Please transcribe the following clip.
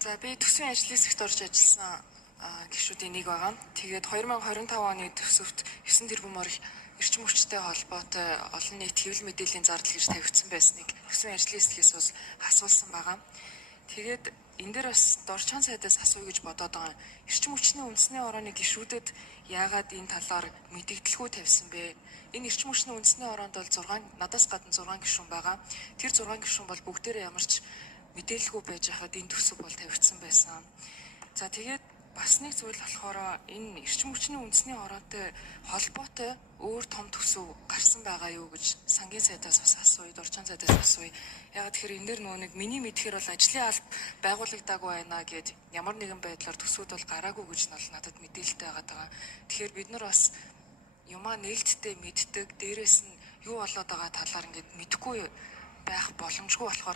За би төсвийн ажлын сэгт орж ажилласан гишүүдийн нэг байгаа. Тэгээд 2025 оны төсөвт 9 тэрбум эрчим хүчтэй холбоотой олон нийт хэвлэл мэдээллийн зардал гэж тавигдсан байсныг төсвийн ажлын хэсгээс бас асуулсан байгаа. Тэгээд энэ дээр бас дорчхон сайдаас асууя гэж бодоод байгаа. Эрчим хүчний үндэсний орооны гишүүдэд яагаад энэ талаар мэдээлэлгүй тавьсан бэ? Энэ эрчим хүчний үндэсний ороонд бол надаас гадна 6 гишүүн байгаа. Тэр 6 гишүүн бол бүгдээрээ ямарч мэдээлэлгүй байж хахад энэ төсөв бол тавигдсан байсан. За тэгээд бас нэг зүйл болохоор энэ эрчим хүчний үндэсний ороотой холбоотой өөр том төсөв гарсан байгаа юу гэж сангийн сайдаас бас асууя, дорчхон сайдаас асууя. Ягаад тэгэхээр энэ дэр нэг миний мэдхээр бол ажлын алба байгуулагдаагүй байна гэд ямар нэгэн байдлаар төсвүүд бол гараагүй гэж надад мэдээлэлтэй байгаа. Тэгэхээр бид нар бас юмаа нээлттэй мэддэг, дээрээс нь юу болоод байгаа талаар ингээд мэдэхгүй байх боломжгүй болохоор